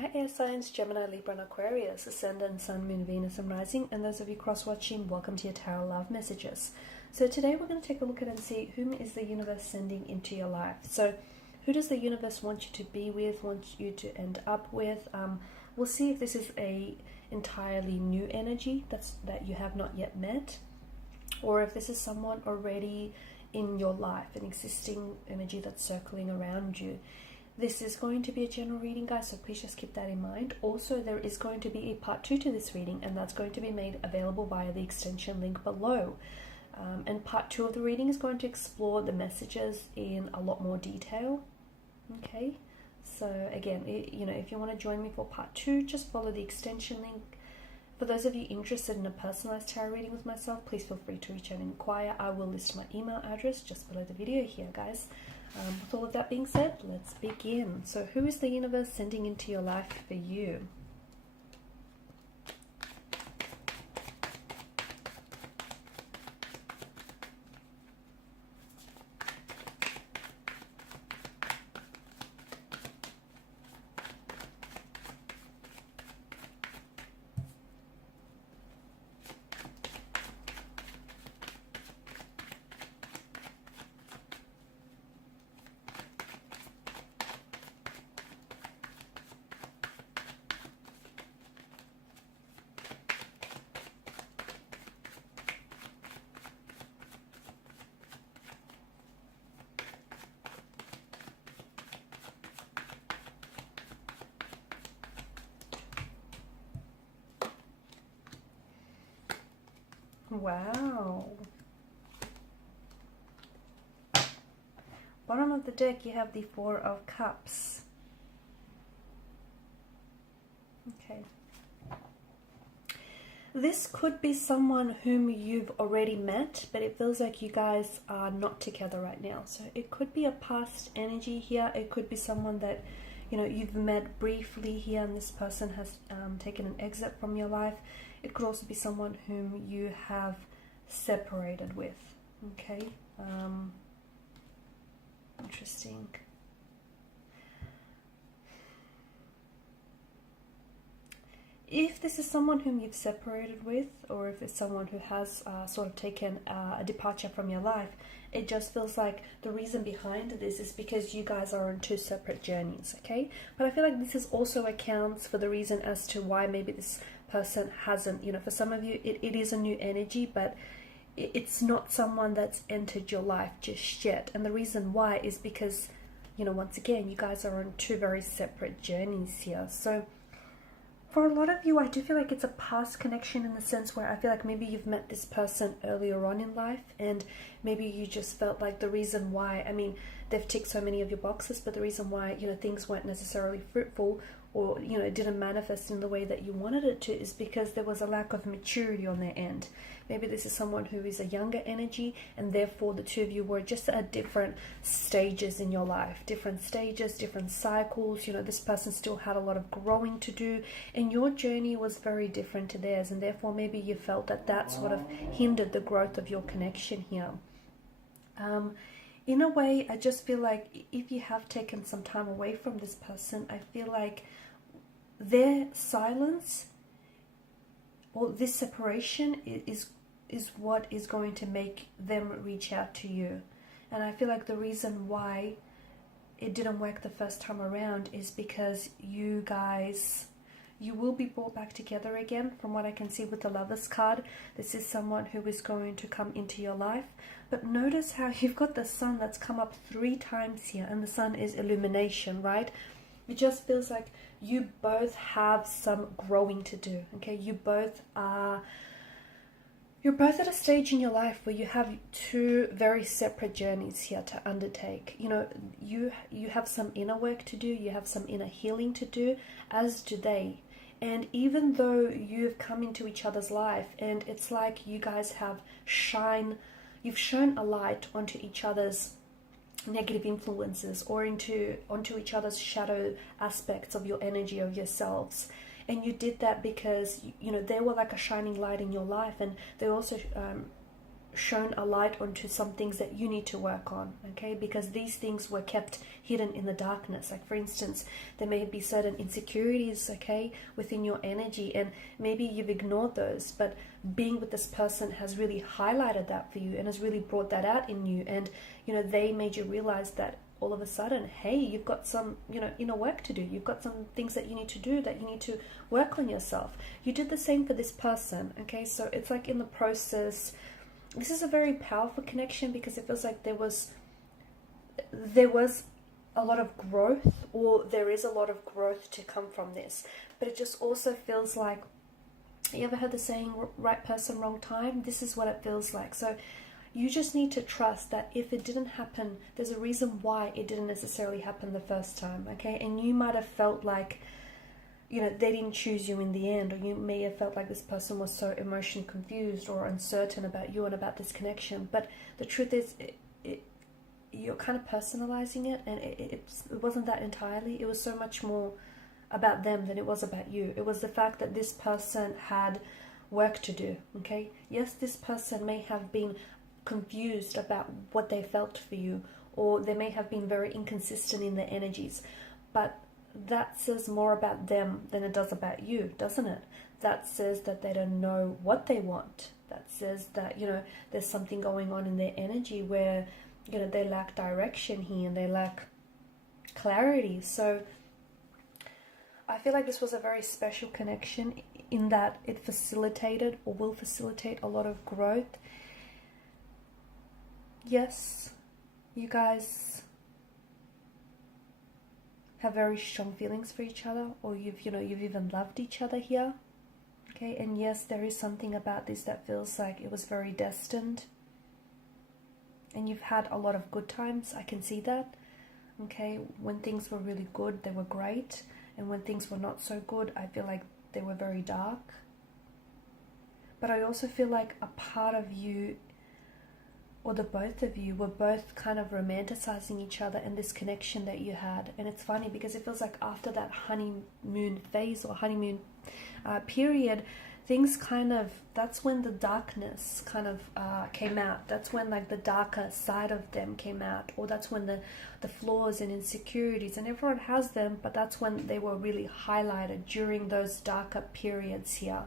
Hi Air Signs, Gemini, Libra and Aquarius, Ascendant, Sun, Moon, Venus and Rising, and those of you cross-watching, welcome to your Tarot Love Messages. So today we're going to take a look at and see whom is the universe sending into your life. So who does the universe want you to be with, want you to end up with? We'll see if this is a entirely new energy that you have not yet met, or if this is someone already in your life, an existing energy that's circling around you. This is going to be a general reading, guys, so please just keep that in mind. Also, there is going to be a part 2 to this reading, and that's going to be made available via the extension link below. And part 2 of the reading is going to explore the messages in a lot more detail. Okay, so again, if you want to join me for part 2, just follow the extension link. For those of you interested in a personalized tarot reading with myself, please feel free to reach out and inquire. I will list my email address just below the video here, guys. With all of that being said, let's begin. So who is the universe sending into your life for you? Wow. Bottom of the deck, you have the Four of Cups. Okay. This could be someone whom you've already met, but it feels like you guys are not together right now. So it could be a past energy here. It could be someone that, you've met briefly here, and this person has taken an exit from your life. It could also be someone whom you have separated with. Okay, interesting. If this is someone whom you've separated with, or if it's someone who has sort of taken a departure from your life, it just feels like the reason behind this is because you guys are on two separate journeys, okay? But I feel like this is also accounts for the reason as to why maybe this person hasn't, for some of you, it is a new energy, but it's not someone that's entered your life just yet. And the reason why is because, once again, you guys are on two very separate journeys here. So for a lot of you, I do feel like it's a past connection in the sense where I feel like maybe you've met this person earlier on in life, and maybe you just felt like the reason why, they've ticked so many of your boxes, but the reason why, things weren't necessarily fruitful, or, it didn't manifest in the way that you wanted it to, is because there was a lack of maturity on their end. Maybe this is someone who is a younger energy, and therefore the two of you were just at different stages in your life, different stages, different cycles. This person still had a lot of growing to do, and your journey was very different to theirs, and therefore maybe you felt that sort of hindered the growth of your connection here. In a way, I just feel like if you have taken some time away from this person, I feel like their silence or this separation is what is going to make them reach out to you. And I feel like the reason why it didn't work the first time around is because you will be brought back together again. From what I can see with the Lovers card, this is someone who is going to come into your life. But notice how you've got the Sun that's come up 3 times here, and the Sun is illumination, right? It just feels like you both have some growing to do, okay? You're both at a stage in your life where you have two very separate journeys here to undertake. You have some inner work to do, you have some inner healing to do, as do they. And even though you've come into each other's life, and it's like you guys you've shone a light onto each other's negative influences, or onto each other's shadow aspects of your energy, of yourselves. And you did that because, they were like a shining light in your life, and they also shown a light onto some things that you need to work on, okay? Because these things were kept hidden in the darkness. Like, for instance, there may be certain insecurities, okay, within your energy, and maybe you've ignored those, but being with this person has really highlighted that for you and has really brought that out in you. And, you know, they made you realize that all of a sudden, hey, you've got some, you know, inner work to do. You've got some things that you need to do, that you need to work on yourself. You did the same for this person, okay? So it's like in the process, this is a very powerful connection, because it feels like there was a lot of growth, or there is a lot of growth to come from this. But it just also feels like, you ever heard the saying, right person, wrong time? This is what it feels like. So you just need to trust that if it didn't happen, there's a reason why it didn't necessarily happen the first time, okay? And you might have felt like, you know, they didn't choose you in the end, or you may have felt like this person was so emotionally confused or uncertain about you and about this connection. But the truth is, you're kind of personalizing it, and it wasn't that entirely. It was so much more about them than it was about you. It was the fact that this person had work to do, okay? Yes, this person may have been confused about what they felt for you, or they may have been very inconsistent in their energies, but that says more about them than it does about you, doesn't it? That says that they don't know what they want. That says that, you know, there's something going on in their energy where, you know, they lack direction here and they lack clarity. So I feel like this was a very special connection in that it facilitated, or will facilitate, a lot of growth. Yes, you guys have very strong feelings for each other, or you've even loved each other here, okay? And yes, there is something about this that feels like it was very destined, and you've had a lot of good times. I can see that, okay? When things were really good, they were great, and when things were not so good, I feel like they were very dark. But I also feel like a part of you, or the both of you, were both kind of romanticizing each other and this connection that you had. And it's funny because it feels like after that honeymoon phase, or honeymoon period, things kind of, that's when the darkness kind of came out. That's when like the darker side of them came out, or that's when the flaws and insecurities, and everyone has them, but that's when they were really highlighted, during those darker periods here.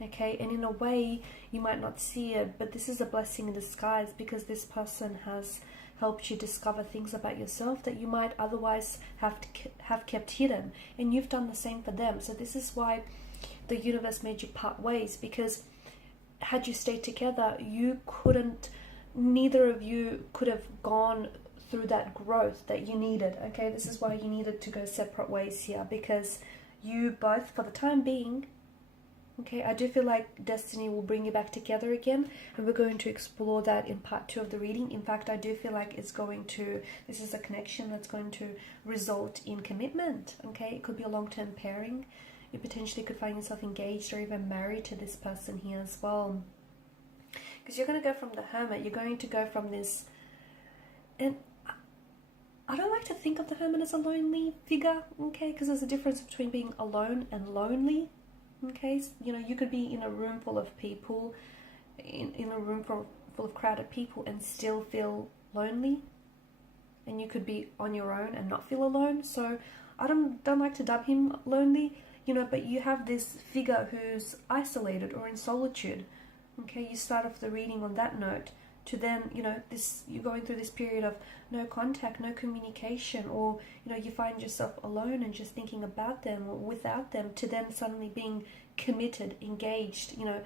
Okay, and in a way, you might not see it, but this is a blessing in disguise, because this person has helped you discover things about yourself that you might otherwise have kept hidden, and you've done the same for them. So this is why the universe made you part ways, because had you stayed together, neither of you could have gone through that growth that you needed. Okay, this is why you needed to go separate ways here, because you both, for the time being, okay, I do feel like destiny will bring you back together again, and we're going to explore that in part 2 of the reading. In fact, I do feel like this is a connection that's going to result in commitment, okay? It could be a long-term pairing. You potentially could find yourself engaged or even married to this person here as well. Because you're going to go from the Hermit, you're going to go from this, and I don't like to think of the Hermit as a lonely figure, okay? Because there's a difference between being alone and lonely. Okay, you know, you could be in a room full of people, in a room full of crowded people, and still feel lonely. And you could be on your own and not feel alone. So I don't like to dub him lonely, you know, but you have this figure who's isolated or in solitude. Okay, you start off the reading on that note, to then, you know, you're going through this period of no contact, no communication, or, you know, you find yourself alone and just thinking about them or without them, to then suddenly being committed, engaged, you know,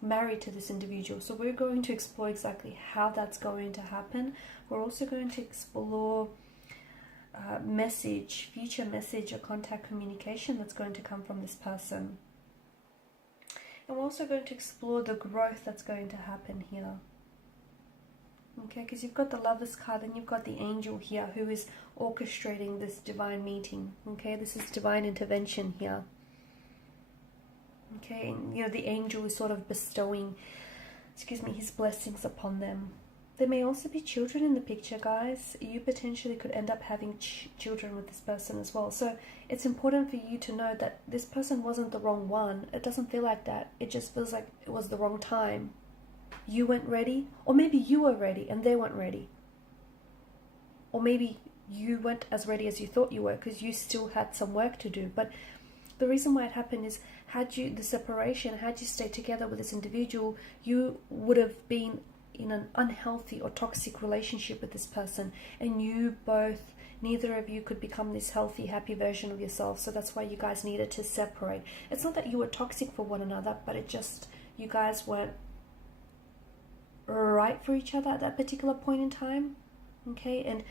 married to this individual. So we're going to explore exactly how that's going to happen. We're also going to explore future message or contact communication that's going to come from this person. And we're also going to explore the growth that's going to happen here. Okay, because you've got the Lovers card and you've got the Angel here who is orchestrating this divine meeting. Okay, this is divine intervention here. Okay, and you know, the Angel is sort of bestowing, his blessings upon them. There may also be children in the picture, guys. You potentially could end up having children with this person as well. So it's important for you to know that this person wasn't the wrong one. It doesn't feel like that. It just feels like it was the wrong time. you weren't ready, or maybe you were ready and they weren't ready, or maybe you weren't as ready as you thought you were because you still had some work to do. But the reason why it happened is, had you stayed together with this individual, you would have been in an unhealthy or toxic relationship with this person, and neither of you could become this healthy, happy version of yourself. So that's why you guys needed to separate. It's not that you were toxic for one another, but you guys weren't right for each other at that particular point in time. Okay, and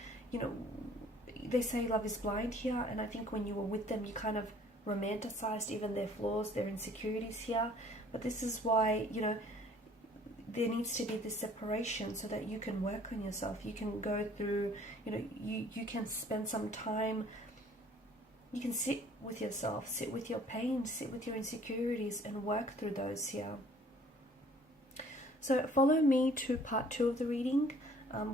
they say love is blind here, and I think when you were with them, you kind of romanticized even their flaws, their insecurities here. But this is why, there needs to be this separation so that you can work on yourself. You can go through, you can spend some time, you can sit with yourself, sit with your pain, sit with your insecurities and work through those here. So follow me to part 2 of the reading,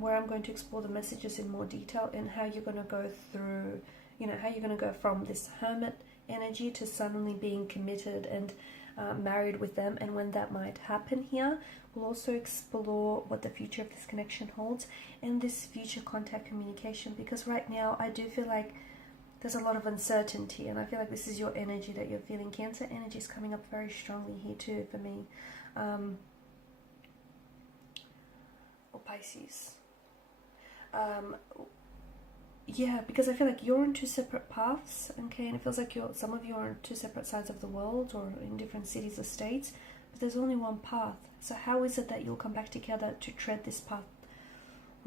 where I'm going to explore the messages in more detail and how you're going to go through, how you're going to go from this hermit energy to suddenly being committed and married with them, and when that might happen here. We'll also explore what the future of this connection holds and this future contact communication, because right now I do feel like there's a lot of uncertainty, and I feel like this is your energy that you're feeling. Cancer energy is coming up very strongly here too for me. Or Pisces. Yeah, because I feel like you're on 2 separate paths, okay, and it feels like some of you are on 2 separate sides of the world or in different cities or states, but there's only one path. So how is it that you'll come back together to tread this path?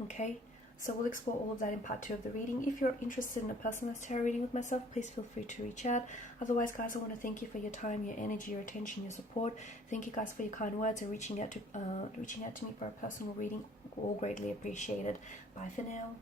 Okay, so we'll explore all of that in part 2 of the reading. If you're interested in a personalized tarot reading with myself, please feel free to reach out. Otherwise, guys, I want to thank you for your time, your energy, your attention, your support. Thank you guys for your kind words and reaching out to me for a personal reading. All greatly appreciated. Bye for now.